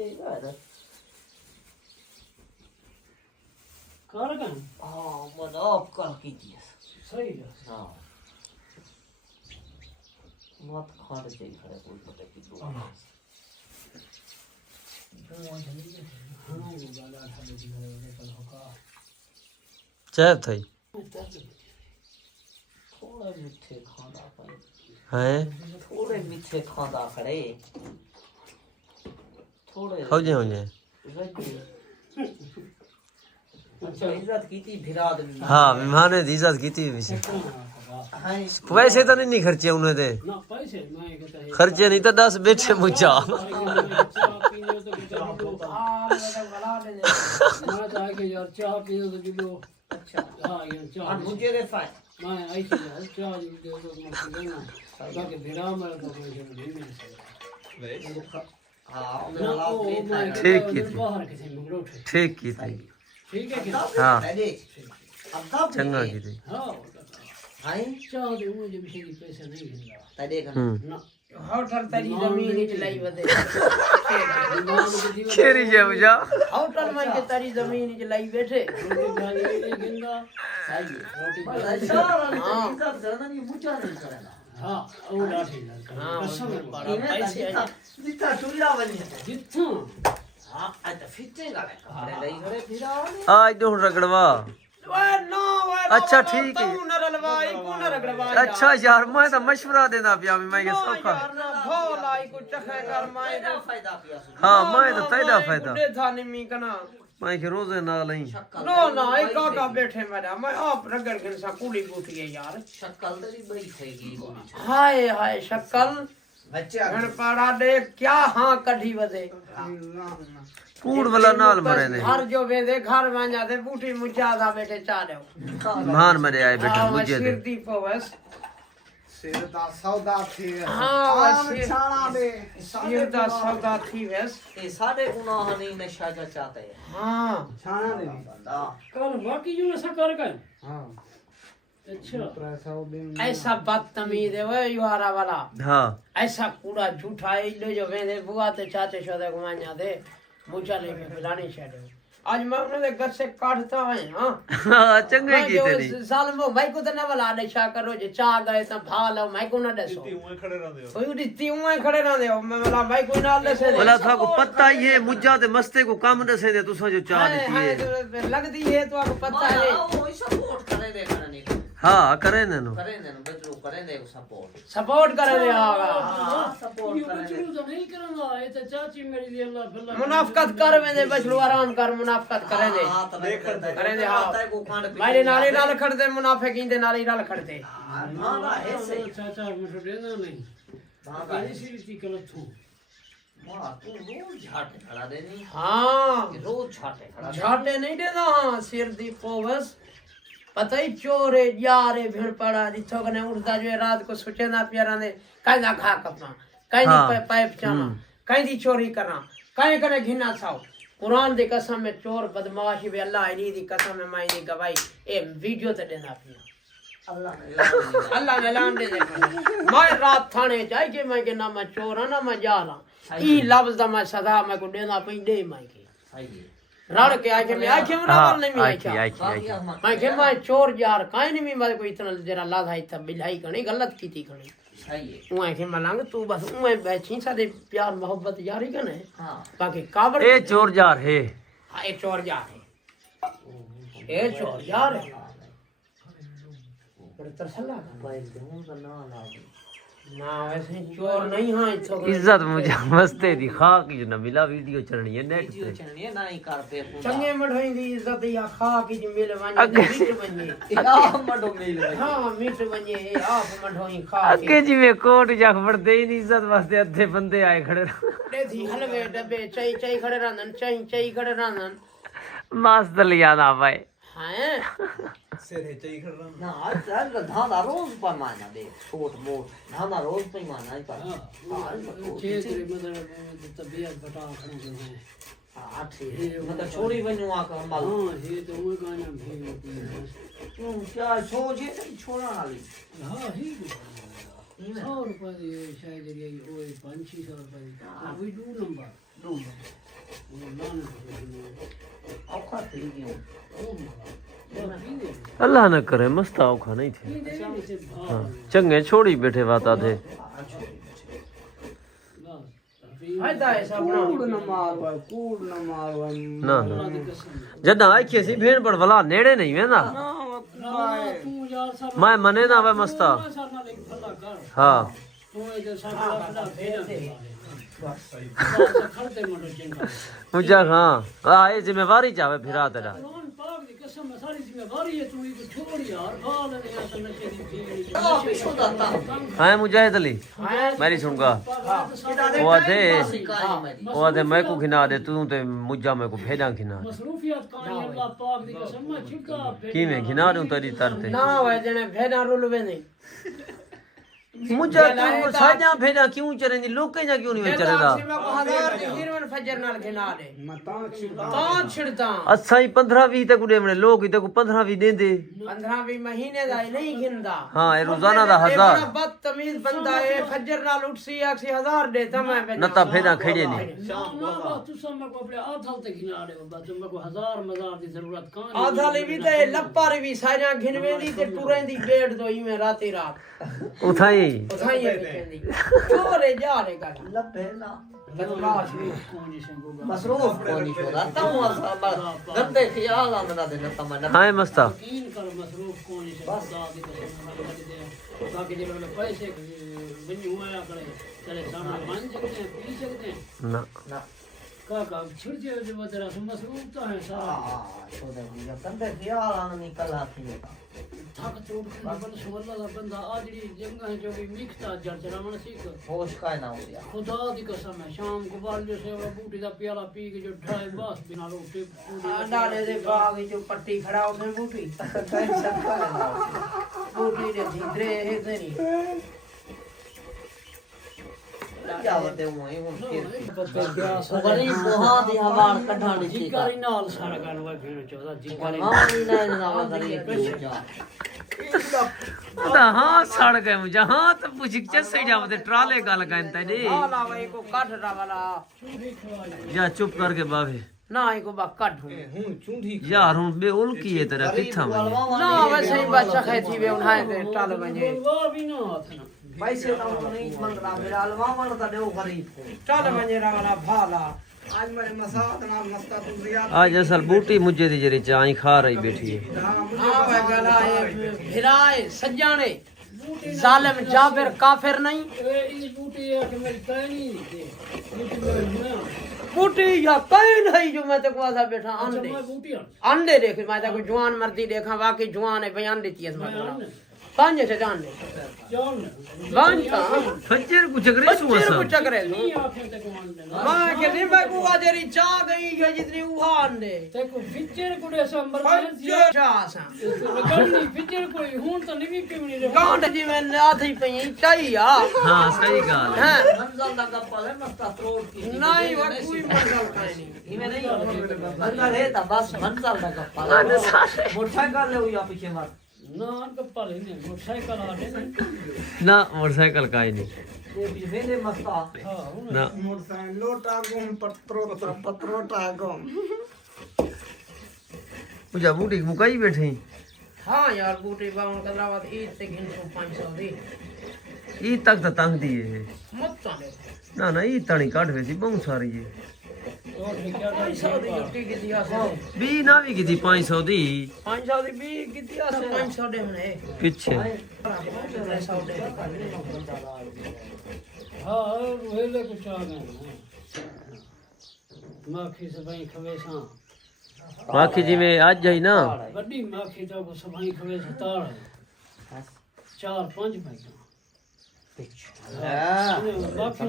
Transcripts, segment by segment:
यार कर गए हाँ मन ऑफ कर कीजिए सही है हाँ मत खाने चाहिए खड़े कोई पता कि दो हाँ वो गाला खाने की है कल होगा चाय थई थोड़ा मीठे खाना खड़े हैं थोड़े मीठे खाना खड़े थोड़े हो जे अच्छा इज्जत की थी फिर आदमी हाँ मेहमान ने इज्जत की थी वैसे हाँ पैसे तो नहीं खर्चे उन्हें दे ना पैसे मैं कहता है खर्चे नहीं तो 10 बैठे मुझा चाह पी दो किलो अच्छा हाँ यार चाह मुझे रे फाइन मैं ऐसे यार चाह दे दो मत देना बाकी बिना मैं तो कोई नहीं मिल सकता हाँ ना वो मैं ठीक है बाहर किसी मंगलो थे ठीक की थी ठीक है कि हाँ अब तब चंगा की थी हाँ हाँ चाह दे मुझे भी सही पैसे नहीं मिलता तड़े का ना होटल तरी जमीन ही चलाई बदे खेरी जे मुझा होटल में के तरी जमीन ही चलाई बैठे रोटी खाने नहीं गिंदा रोटी हाँ इज्जत करना नहीं मुझा नहीं करना हाँ वो लाठी हाँ कसम बड़ा पैसे है जितना चुल्ला बनी जितना हाँ अच्छा फिटे गाले कपड़े नहीं करे फिर आओ आज तो रगड़वा ओए नो ओए अच्छा ठीक है तू न रलवाई को न रगड़वाई अच्छा यार मैं तो मशवरा देना पिया मैं के सौखा यार ना भोलाई को चखे कर माई तेरा फायदा पिया सुन हाँ मैं तो तेरा फायदा बुढ़े थाने में कना मैं के रोजे ना लई नो ना एक का बैठे मेरा मैं आप रगड़ के सा कूड़ी बूटी है यार शक्ल तेरी बड़ी थेगी हाय हाय शक्ल बच्चा घर पाड़ा दे क्या हाँ कढ़ी बदे कूड़ वाला नाल मरे ने घर जो बेदे घर में जाते बूटी मुझादा बेटे चारे महान मरे आए बेटा मुझे दे सिर दी पवस सिर दा सौदा थी हाँ छाना दे सिर दा सौदा थी वैस ये सारे गुनाह नहीं नशा का चाहते हैं हाँ छाना दे बंदा कल बाकी जो ऐसा कर गए हां अच्छा पैसा दिन ऐसा बदतमीज है वो युवारा वाला हाँ ऐसा कूड़ा झूठा इल्ले जो वेंदे बुआ ते चाचे शोदे घुमाया दे मुझा लेके पिलानी छड़े आज मैं उन्हें गस से काटता है हां हाँ चंगे की तेरी साल में भाई को तो ना वाला नशा करो जे चा गए तो भा लो मैं को ना दसो ओए उड़ी उए खड़े रहंदे हो मैं वाला भाई कोई ना दसे बोला था को पता ही है मुझा दे मस्ते को काम दसे दे तुसा जो चाह देती है लगती है तो आपको पता है वो सपोर्ट करे दे करने को हाँ करे ने नो करे दे बच्चों करे दे सपोर्ट सपोर्ट करे दे आगा सपोर्ट ये करे बच्चों तो नहीं करना ये तो चाची मेरी लिए अल्लाह फिल्ला मुनाफकत कर में दे बचलू आराम कर मुनाफकत करे दे हां तो करे दे हाँ मेरे नाले नाल खड़ते मुनाफिकीन दे नाले नाल खड़ते हां ना ऐसे चाचा मुझे देना नहीं हां कहीं सी भी गलत हूं मां तू रोज झाटे खड़ा देनी हाँ रोज झाटे खड़ा झाटे नहीं देना हाँ सिर दी पोवस पता ही चोर है यार है भीड़ पड़ा जिथो कने उड़ता जो रात को सोचे ना प्यारा ने कहीं ना खा कपना कहीं हाँ। दी पाइप चाना कहीं दी चोरी करना कहीं करे घिना साओ कुरान दी कसम में चोर बदमाश भी अल्लाह इनी दी कसम में माई दी गवाही ए वीडियो ते देना पिया अल्लाह ने लान दे दे मैं रात थाने जाई के मैं के ना मैं चोर ना मैं जाला ई लफ्ज दा मैं सदा मैं को देना पई दे मैं के सही रड़ के आके में आके हाँ बराबर नहीं में आखी आके आखी आखी मैं के मैं चोर यार काई नहीं मैं कोई इतना जरा लाधा इतना बिलाई कणी गलत की थी कणी सही है उए के मलंग तू बस उए बैठी सादे प्यार मोहब्बत यारी कने हां बाकी काबड़ ए चोर जार है हाँ, ए चोर यार है ए चोर यार है पर तरसला भाई दूं का ना ला ना वैसे चोर नहीं हां इतो इज्जत मुझे मस्ते दी खा की जो न मिला वीडियो चढ़नी है नेट वीडियो पे चलनी है ना ही करते चंगे मठोई दी इज्जत या खा की जो मिल वानी अगे- मीठ बने या मडो मिल रही हां मीठ बने आप मठोई खा अगे के जी में कोट जा पड़ते ही नहीं इज्जत वास्ते अद्धे बंदे आए खड़े डे थी हलवे डब्बे चई चई खड़े रहन चई खड़े रहन मस्त लिया ना भाई हैं ना आज धाना रोज पैमाना दे छोट मोट धाना रोज पैमाना ही पर चेक रे मतलब तबीयत बता खड़े हैं हां ठीक मतलब छोड़ी बनवा का माल हां ये तो वो गाना भी क्यों क्या छोड़े छोड़ा वाली हां ही 100 रुपए ये शायद ये वो 500 रुपए वो भी 2 नंबर ਔਖਾ થઈ ગયો अल्लाह न करे मस्त औखा नहीं थे हाँ चंगे छोड़ी बैठे वाता थे फायदा है साबना कूड़ न मारवा कूड़ न मारवा ना ना जदा आखी सी भेड़ पर भला नेड़े नहीं वेंदा मैं मने ना वे मस्ता हाँ मुझा हाँ आ ये जिम्मेवारी चावे फिरा तेरा हाँ मुजाहिद अली मेरी सुनगा वो आते मैं को खिना दे तू ते मुझा मैं को भेजा खिना की मैं खिना दूं तेरी तरते ना वे जने भेड़ा रुलवे नहीं मुझा तू साजा भेजा क्यों चरेंदी लोग के जा क्यों नहीं चरेदा हजार दी हिरवन फजर नाल खिना दे मता ता छिड़ता अच्छा ही 15-20 तक उड़े लोग ही तक 15-20 देंदे 15-20 महीने दा नहीं खिंदा हाँ ये रोजाना दा 1000 बदतमीज बंदा है फजर नाल उठसी 1000 दे ता मैं नता भेजा खेड़े नहीं आधा ली भी ते लप्पार भी साजा घिनवेंदी ते टुरेंदी बेड दो ही में राती रात उठाई उठाई है चोरे जा रे कर ਲੱਭੇ ਨਾ बदमाश भी ਮਸਰੂਫ ਕੋਨੀ ਛੋੜਾ ਤਾਂ ਅਸਾਂ ਗੰਦੇ ਖਿਆਲ ਆਂਦਾ ਦੇ ਨਾ ਤਮਨਾ हाँ मस्ता ना ਨਾ ਛੋੜੇ ਵੀ ਗੰਦੇ ਖਿਆਲ ਆਂ ਨਿਕਲ ਆਤੀ ਹੈ ਹੋਸ਼ ਕਾ ਨਾ ਹੋ ਗਿਆ खुदा दी कसम है शाम को बाल जो से बूटी दा प्याला पी के जो ढाई बस बिना रोटी डाले दे बाग जो पट्टी खड़ा हो गई बूटी टेंशन का ना बूटी दे धीरे है तेरी ਜਾਵਤੇ ਹੋਏ ਹੁਣ ਫਿਰ ਗਰੀਬ ਬੋਹਾ ਦੀ ਹਵਾੜ ਕਢਾਣੀ ਸੀ जिकारी नाल सारा गनवा फिर चौदा जिकारी ਹਾਂ ਨਹੀਂ ਨਾ ਨਾ ਗਰੀਬ ਜਾ हाँ सड़ गए मुझे हाँ तो पूछ चसे जावते ट्राले गल कहता जी आला भाई को काट वाला जा चुप करके बावे ना ही को बा काट हूं चूंधी यार हूं बे उल्की है तेरा किथा में ना वैसे ही बच्चा खाई थी वे उन्हाए ते टाल बजे वो भी ना हाथ ना ਪੈਸੇ ਤਾਂ ਨਹੀਂ ਮੰਗਦਾ ਮੇਰਾ ਹਲਵਾਵਾਂ ਦਾ ਦਿਓ ਗਰੀਬ को टाल बजे वाला भाला आज मेरे मसाद ना मस्ता तू दिया आज असल बूटी मुझे दी जरी चाई खा रही बैठी है हां भाई गला ये भिराए सजाने जालिम जाबिर काफिर नहीं ये बूटी है कि मेरी तैनी दे बूटी या कहीं नहीं जो मैं तो को बैठा अंडे मैं बूटी अंडे देख मैं तो जवान मर्दी देखा वाकई जवान है बयान देती है पांच से जान ले जान बांध का फज्जर कुछ करे सुआ कुछ सा चक्रे नहीं आंखें तक मान लेना मां के नहीं मैं बुआ तेरी चा गई है जितनी उहान दे देखो पिक्चर को दे संबर में चासा लगनी पिक्चर कोई हूं तो नहीं पिवनी रे गांड जी में आधी पई चाहिए हां सही गल हैं ਮੰਜ਼ਲ ਦਾ ਗੱਪਾ ਹੈ ਮਸਤਾ ਤਰੋੜ ਕੀ नहीं वो कोई मरल काई नहीं ਇਵੇਂ ਨਹੀਂ ਮੰਜ਼ਲ ਹੈ ਤਾਂ ਬਸ ਮੰਜ਼ਲ ਦਾ ਗੱਪਾ ਮੋਟਰਸਾਈਕਲ ਲੈ ਹੋਇਆ ਪਿੱਛੇ ਮਾਰ ना गप्पा लेने मोटरसाइकिल आ रहे ना मोटरसाइकिल का ही नहीं ਇਹ ਵੀ ਵੇਲੇ ਮਸਤਾ हां ना मोटरसाइकिल लोटा गुम पत्रोटा गुम मुझे बूटी मुकाई बैठे हां यार बूटी बावन कदरावत ईद से गिन 500 दी ई तक तो तंग दी है मत ताले ना ना ई तणी काट वेसी बहुत सारी है और क्या 500 दी जुटी की दिया से बी ना भी की थी 500 दी 500 दी भी की दिया से 500 दे हने पीछे 500 दे हां वेले कुछ आ गए माखी सभाई खवे सा बाकी जी में आज जाई ना बड़ी माखी तो को सभाई खवे सताड़ 4-5 भाई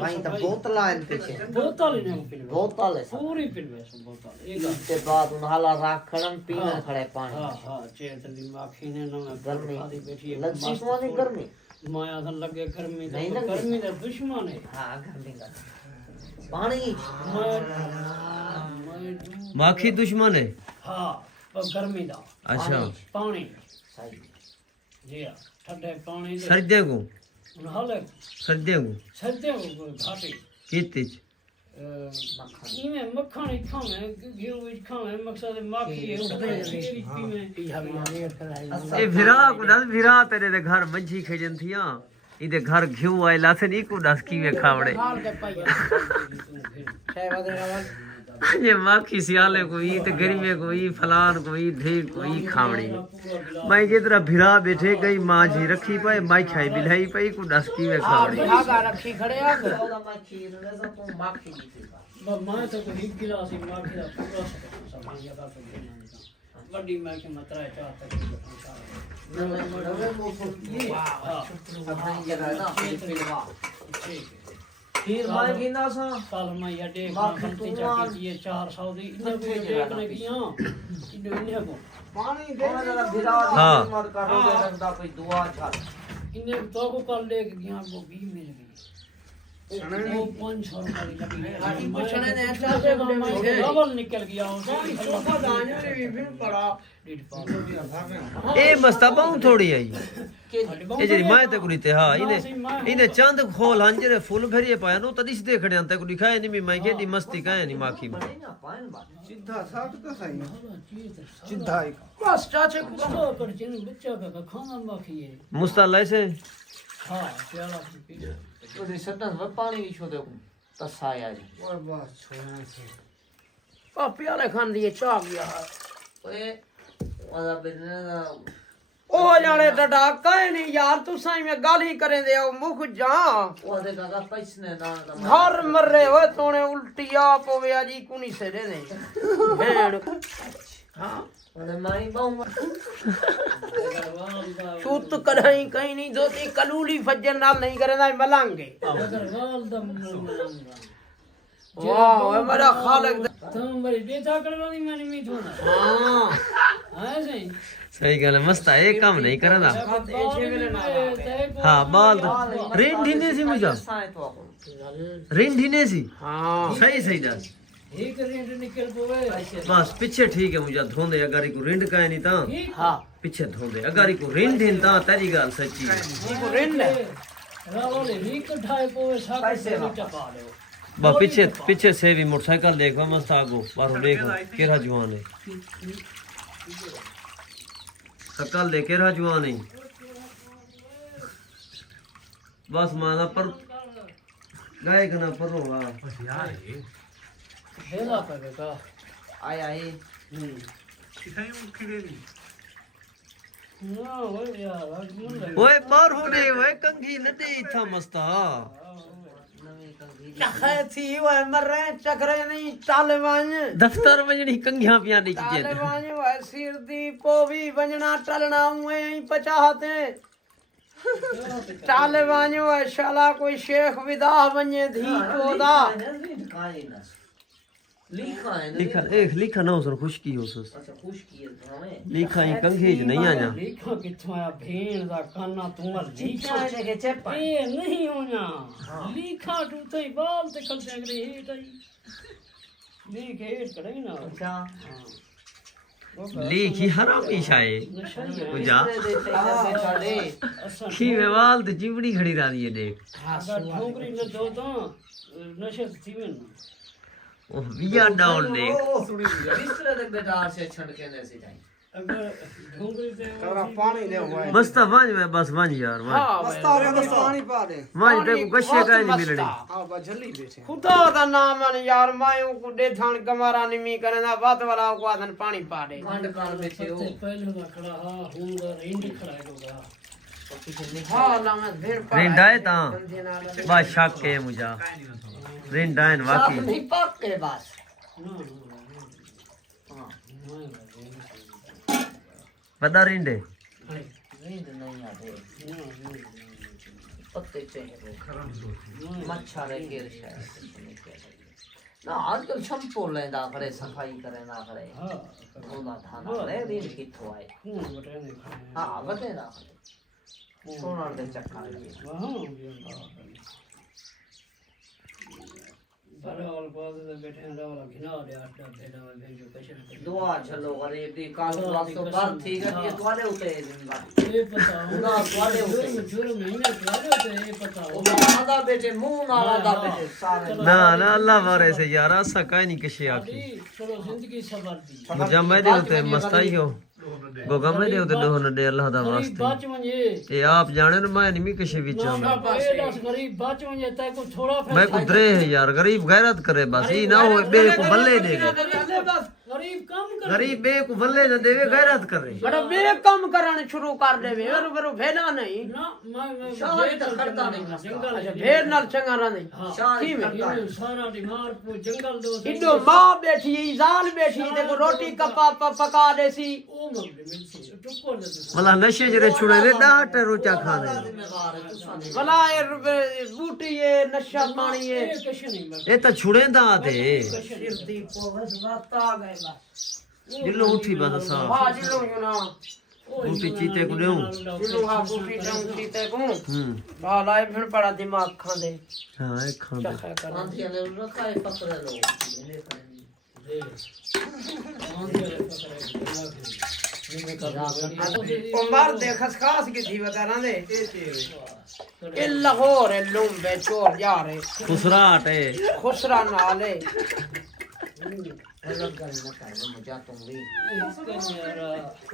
ਭਾਈ ਤਾਂ ਬੋਤਲਾਂ ਐ ਪਿੱਛੇ बोतल ने पिलवे ਬੋਤਲ ਹੈ पूरी पिलवे सब बोतल एक ਤੇ ਬਾਅਦ ਉਹ ਹਾਲਾ ਰੱਖਣ ਪੀਣ ਖੜੇ ਪਾਣੀ हां हां चेतली माखी ने ना गर्मी आधी बैठी है ਲੱਸੀ ਸੋਨੀ ਗਰਮੀ माया तो लगे गर्मी नहीं तो लगे। गर्मी का दुश्मन है ਹਾਂ ਗਰਮੀ ਦਾ ਪਾਣੀ माखी दुश्मन है हाँ पर गर्मी दा अच्छा पानी ਸਹੀ जी हाँ ठंडे पानी सर्दियों को हाले सर्दियों को सर्दियों को घाटी कितने इमे मक्खन ही खावे घी विच खावे मकसद माखी है उठदे पीवे ए फिरा को दस फिरा तेरे दे घर मंझी खेजन थिया इदे घर घिऊ आए लाथे नी को दस कीवे खावड़े हाल के पाइया छह वगैरह ये माखी सियाले कोई ते गर्मी कोई फलान कोई ढेर कोई खावड़ी मैं जितना भिरा बैठे गई मां जी रखी पाए माई खाई बिलाई पाई को दस कीवे खावड़ी धागा रखी खड़े आ ਉਹਦਾ ਮੈਂ ਖੀਰ ਨੇ ਸਭ ਤੋਂ ਮਾਖੀ ਨਹੀਂ ਸੀ मैं तो एक गिलास ही माखी दा पूरा सामान ज्यादा कर वड्डी मैं के मात्रा है चार तक ਨਵੇਂ ਮੌਸਮ ਦੀ ਆਪਣੀ ਜਗ੍ਹਾ ਨਾ ਫਿਲਵਾ ਖੀਰ ਮੈਂ ਕਿੰਨਾ ਸਾਂ साल में या डे खंती चाकी ये 400 दी इतने को देख ने किया इन्ने को पानी दे ਉਹਨਾਂ ਦਾ ਵਿਰਾ ਹਾਂ। ਦੀ ਮਰ ਕਰ ਦੇ ਰੱਖਦਾ ਕੋਈ ਦੁਆ ਛੱਡ इन्ने तो को कर ले गया वो 20 मिल गई वो 500 रुपए की लगी हाजी पूछने ने डबल निकल गया चौका दाने भी फिर पड़ा ए मस्ताबा थोड़ी आई ए जेरी मां ते कुड़ी ते हां इने चंद खोल हंजरे फुल भरिए पाया नो तदिस देखड़े अंते को दिखाए नहीं मैं केदी मस्ती काए नहीं माखी में ਨਾ ਪਾਣ ਬਾਤ सीधा साफ तो सही सीधा ही बस चाचे को बच्चा कर चिन बच्चा का खाना माखी है मुस्ताला से हां प्याला पी ਤੁਸੀਂ ਸੱਤਾਂ ਵਾ ਪਾਣੀ ਵੀ ਛੋਦੇ ਤਸਾ ਆ ਜੀ और बस छोड़ना से पापी वाले खान दिए चाह गया ਓਏ ਉਹਦਾ ਬਿਜ਼ਨਸ ਦਾ ओ जाने डडा कहे नहीं यार तू सही में गाल ही करे दे मुख जा ਉਹਦੇ ਕਾਕਾ ਪੈਸੇ ਨੇ ਦਾਣ ਦਾ घर मर रहे हो तूने उल्टी आप हो गया जी कुनी से दे दे भेड़ हां ਉਹਨੇ ਮਾਈ ਬਾਹੂ छूत कहीं कहीं नहीं धोती कलूली फज्जन नाल नहीं करे ना मलांगे अग्रवाल दम मलांगा वाह ओए मेरा खालक तुम बड़ी बेटा करवानी मैंने मीठ होना हां हां सही सही गल है मस्त है एक काम नहीं करना हां हां बाल रेन ढीने सी मुझा ਸਾਇ ਤੋਂ रेन ढीने सी हां सही सही दस एक रेंट निकल पोवे बस पीछे ठीक है मुझा धोंदे अगारी को रिंड का नहीं ता हां पीछे धोंदे अगारी को रिंड ढीन ता तेरी गल सच्ची है को रिन ले रावले रीक ठाए पोवे साक पैसे टपा ले बा पीछे से भी मोटरसाइकिल देखो मस्त आगो बाहर देखो केरा जवान है सकल दे केरा जवान है बस माना पर गाय कना पर होगा हेला पड़ेगा ਆਏ ਆਏ ना वो यार अजमल ओए बाहर होने ओए कंघी लदे था मस्ता ਨਵੀਂ ਕੰਗੀ चखे थी वो मर रहे चकरे नहीं तालिबान दफ्तर वजनी कंघियां पिया दी जे तालिबान वो सिर दी पोवी वंजना टलना हुए ही पचाते तालिबान वो शाला कोई शेख विदा वने धी चोदा लिखा है ना लिखा एक लिखा ना उसर खुश की होस अच्छा खुश किए हमें लिखा ही कंघी ज नहीं आजा लिखा किथों आया भेड़ दा काना तू मर लिखा है के चेप ए नहीं होना लिखा तू तो बाल ते खल से अगले हेट आई लिख हेट करे ना अच्छा लिखी हरामी शाये बुझा से छड़े की वेवाल ते चिमड़ी खड़ी रही है देख अगर ठोकरी न दो तो नशे थी में ओ विया डाउन देख बिस्तर दे बेटार से छड़के ने से जाई अगर ठोकरी से थोड़ा पानी दे हुआ मस्त वांज में बस वांज यार वांज हाँ मस्ता में बस पानी पा दे वांज पे को कशे का नहीं मिलनी हां बस जल्दी बैठे खुदा दा नाम है यार मायूं को दे थान गमारा निमी करे ना बात वाला को आदन पानी पा दे खंड काल में थे ते पहले दा खड़ा हां हूं दा इंडी खड़ा होगा हां ना मैं फिर रिंडाए ता बस शक है मुझा रिंडाएन साफ वाकई नहीं पक के बस ना हां बता रिंडे नींद नहीं आते पत्ते चाहिए मच्छर है गिर शायद ना आजकल शैम्पू लेंदा करे सफाई करे ना करे हां धोना धाना करे दिन किथों आए हूं बटे ने खाया हां बते ना सोनार दे चक्का हां रावल पास से बैठे हैं रावल घिना दे आटा बेटा भेजो कैसे न दुआ चलो गरीब दी काल वास्तव बात ठीक है ये तुम्हारे उते ये पता ना तुम्हारे उते जुर्म महीने तुम्हारे तो ये पता ओ आदा बेटे मुंह नाला दा बेटे सारे ना ना अल्लाह वारे से यार ऐसा काई नहीं किसी आखी चलो जिंदगी सबर दी मुझे मेरे उते मस्ताई हो गोगा मेरे उते दो न दे अल्लाह दा वास्ते बच वने ये आप जाने न मैं नहीं किसी विच ना ये दस गरीब बच वने तय को थोड़ा मैं कुदरे है यार गरीब गैरत करे बस ई ना हो बे को बल्ले देवे गरीब कम कर गरीब बे को बल्ले न देवे गैरत करे बड़ा बे काम करन शुरू कर देवे और बरो भेना नहीं ना मैं शाह तो करता नहीं जंगल अच्छा भेड़ नाल चंगा नहीं शाह की में सारा दिमाग को जंगल दो इडो मां बैठी जाल बैठी देखो रोटी कपा पका देसी ओ मगले मिलसी टुको ले मला नशे जरे छुड़े रे डाट रोचा खाने भला ये बूटी ये नशा पानी ये कुछ नहीं मैं ये तो छुड़े दा दे सिरदी पोवस बात आ गए बस जिल्लो उठी बस सा हां जिलो यो ना बूटी चीते को देऊं जिलो हां बूटी जाऊं सीते को बाला फिर बड़ा दिमाग खांदे हां एक खांदे चखा कर आंधी ने रखा है पकड़ लो ये उमर दे खसखास की थी बताना दे ए लाहौर है लुम्बे चोर यार खुसराट है खुसरा नाले अलग गल न कर मुझे तुम भी इसके यार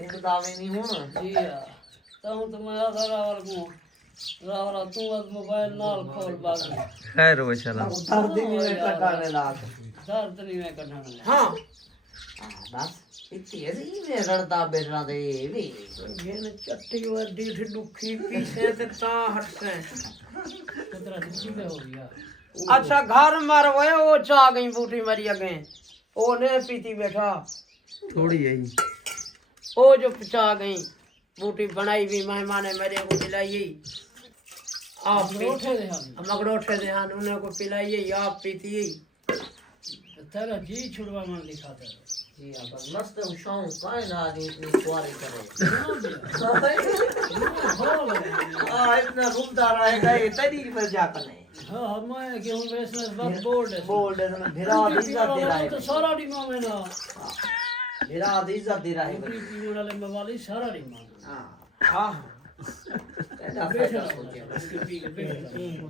एक दावे नहीं होना जी तो मैं आधा रावल को रावल तू बस मोबाइल नाल खोल बाग खैर वो चला दर्द नहीं कटाने लाग दर्द नहीं मैं करना हां बस इतनी ऐसी में रड़दा बेटना दे भी ये न चट्टी और दीठ दुखी पीछे ते ता हटसे तेरा दुखी पे हो गया अच्छा घर मर गए वो चा गई बूटी मरी अगे ओ ने पीती बैठा थोड़ी यही ओ जो चा गई बूटी बनाई भी मेहमान मेरे को पिलाई आप उठे दे हम मगरोठे दे हां उन्हें को पिलाई आप पीती तेरा जी छुड़वा मन दिखाता है जी अब मस्त उशाऊं काहे ना आदमी इतनी सवारी करे आ इतना घूमता रहेगा ये तरी पर जाकर नहीं हां मैं गेहूं बेचने बस बोर्ड है बोल दे ना भिरा इज्जत दे रहा है तो सारा डिमा में ना भिरा इज्जत दे रहा है पीने वाले मवाली सारा डिमा हां हां ऐसा फायदा हो गया बैठ